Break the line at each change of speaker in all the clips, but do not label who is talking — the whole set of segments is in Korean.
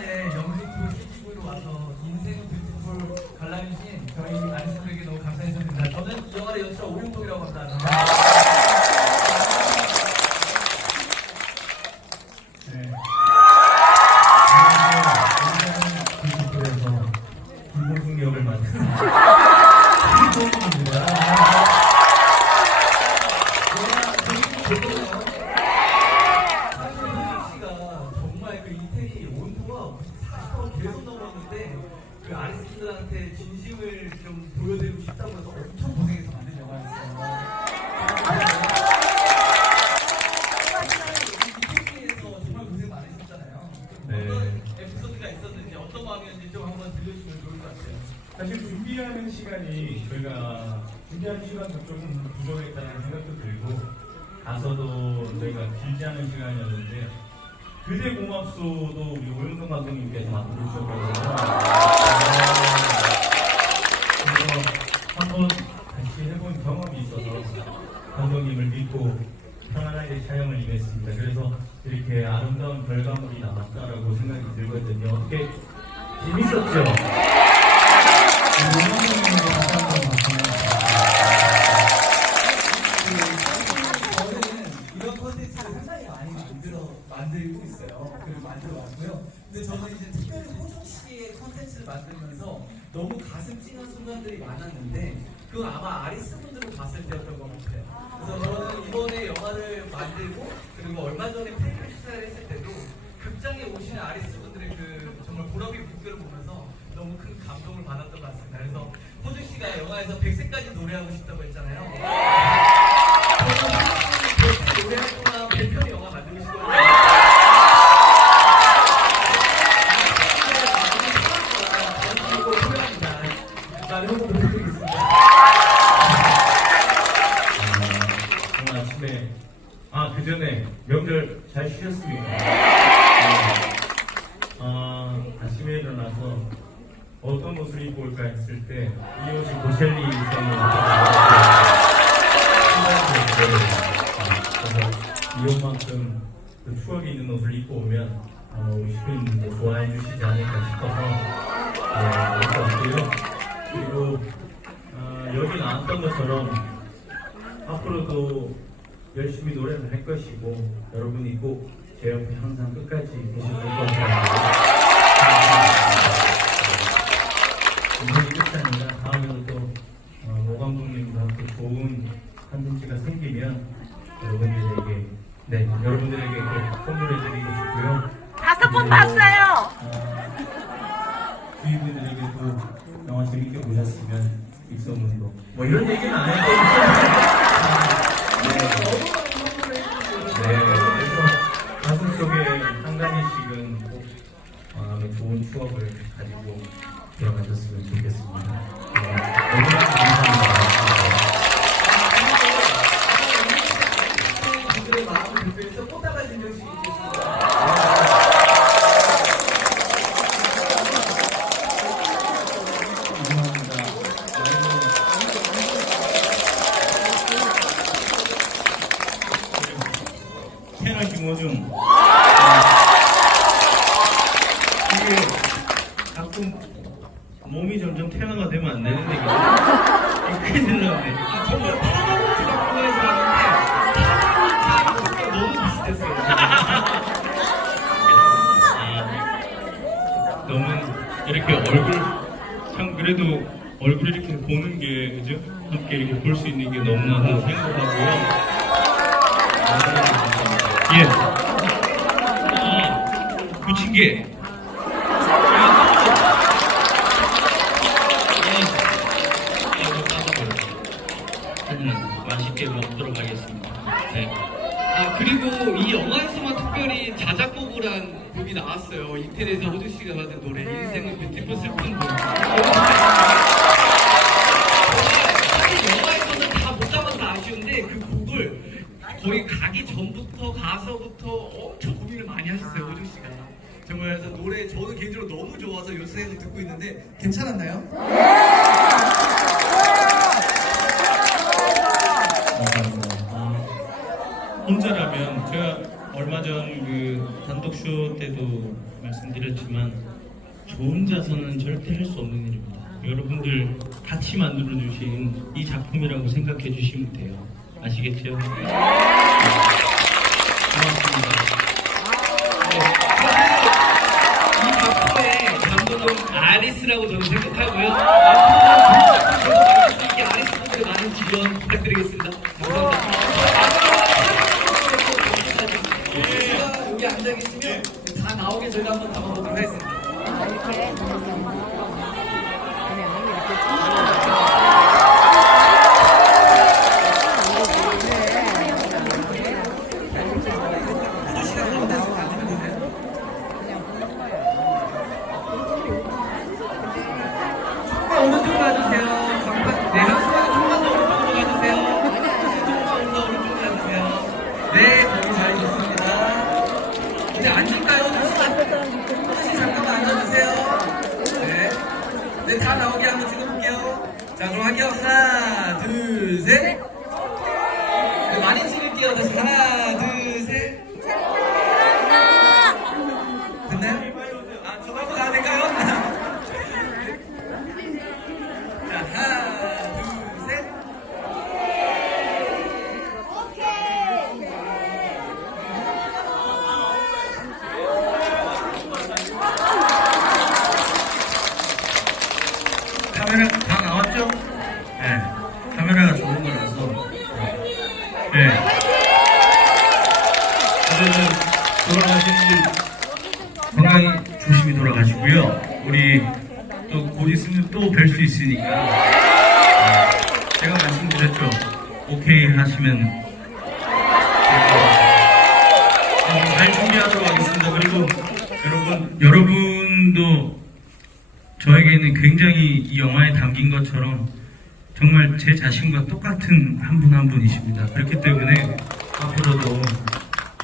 de. 그 아리스트들한테 진심을 좀 보여드리고 싶다고 해서 엄청 고생해서 것 같아요.
사실 준비하는 시간이 저희가 준비하는 시간도 조금 부족했다는 생각도 들고 가서도 저희가 길지 않은 시간이었는데 그대 공합소도 우리 오영동 감독님께서 맡아주셨거든요.
가슴 찡한 순간들이 많았는데 그건 아마 아리스 분들을 봤을 때였던 것 같아요. 그래서 저는 이번에 영화를 만들고 그리고 얼마 전에 팬클 시사를 했을 때도 극장에 오시는 아리스 분들의 그 정말 보람이 무게를 보면서 너무 큰 감동을 받았던 것 같습니다. 그래서 호중 씨가 영화에서 100세까지 노래하고 싶다고 했잖아요. 부탁드리겠습니다.
오늘 아침에 아 그 전에 명절 잘 쉬셨습니까? 네. 아 아침에 일어나서 어떤 옷을 입고 올까 했을 때 이 옷이 보셸리 입성을 그래서 이 옷만큼 그 추억이 있는 옷을 입고 오면 어, 우리 시민분도 좋아해 주시지 않을까 싶어서 네, 입고 왔고요. 나왔던 것처럼 앞으로도 열심히 노래를 할 것이고 여러분이 꼭 제 옆에 항상 끝까지 계셔줄 거라고 인생이 끝이 아니라 다음에도 또 어, 모 감독님과 또 좋은 컨텐츠가 생기면 여러분들에게 네 여러분들에게 꼭 선물해드리고 싶고요
다섯 번 봤어요. 어,
주인분들에게도 영화 재밌게 보셨으면 입소문도 뭐 이런 얘기는 안 해도 네. 김호중 이게 가끔 몸이 점점 태화가 되면 안 되는데 이거 큰일 났네 아, 정말 파라마운트가 궁금해서 너무 비슷했어요. 아, 너무 이렇게 얼굴 참 그래도 얼굴 이렇게 보는 게 그죠? 함께 이렇게 볼 수 있는 게 너무나도 행복하고요. 예. 아, 부침개. 저는 맛있게 먹도록 하겠습니다. 네.
아 그리고 이 영화에서만 특별히 자작곡이란 곡이 나왔어요. 이태리에서 호주 씨가 만든 노래 인생은 뷰티풀 슬픈 곡. 전부터 가서부터 엄청 고민을 많이 하셨어요 호주 씨가. 정말 그래서 노래 저는 개인적으로 너무 좋아서 요새에도 듣고 있는데 괜찮았나요?
감사합니다. 아, 혼자라면 제가 얼마 전 그 단독 쇼 때도 말씀드렸지만 저 혼자서는 절대 할 수 없는 일입니다. 여러분들 같이 만들어 주신 이 작품이라고 생각해 주시면 돼요. 아시겠죠?
아리스라고 저는 생각하고요. 앞으로 많이 볼수 아리스 분들 많은 지원 부탁드리겠습니다. 감사합니다. 여기 앉아 계시면 다 나오게 저희가 한번 담아보도록 하겠습니다. 이렇게. 이제 앉을까요? 혹시 잠깐만 앉아주세요. 네. 네, 다 나오게 한번 찍어볼게요. 자, 그럼 할게요. 하나, 둘, 셋. 네, 많이 찍을게요. 다시 하나, 둘, 셋. 됐나요? 아, 저거 한번 가야 될까요? 자, 하나, 둘, 셋.
카메라 다 나왔죠? 네. 카메라가 좋은 거라서. 네. 어쨌든 돌아가신 분 건강히 조심히 돌아가시고요. 우리 또 곧 있으면 또 뵐 수 있으니까. 네. 제가 말씀드렸죠. 오케이 하시면 어, 잘 준비하도록 하겠습니다. 그리고 여러분, 여러분도 저에게는 굉장히 이 영화에 담긴 것처럼 정말 제 자신과 똑같은 한 분한 분이십니다. 그렇기 때문에 앞으로도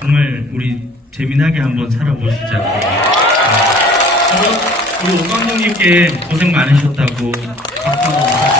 정말 우리 재미나게 한번 살아보시자고. 네. 저는 우리 오 감독님께 고생 많으셨다고 박수 한번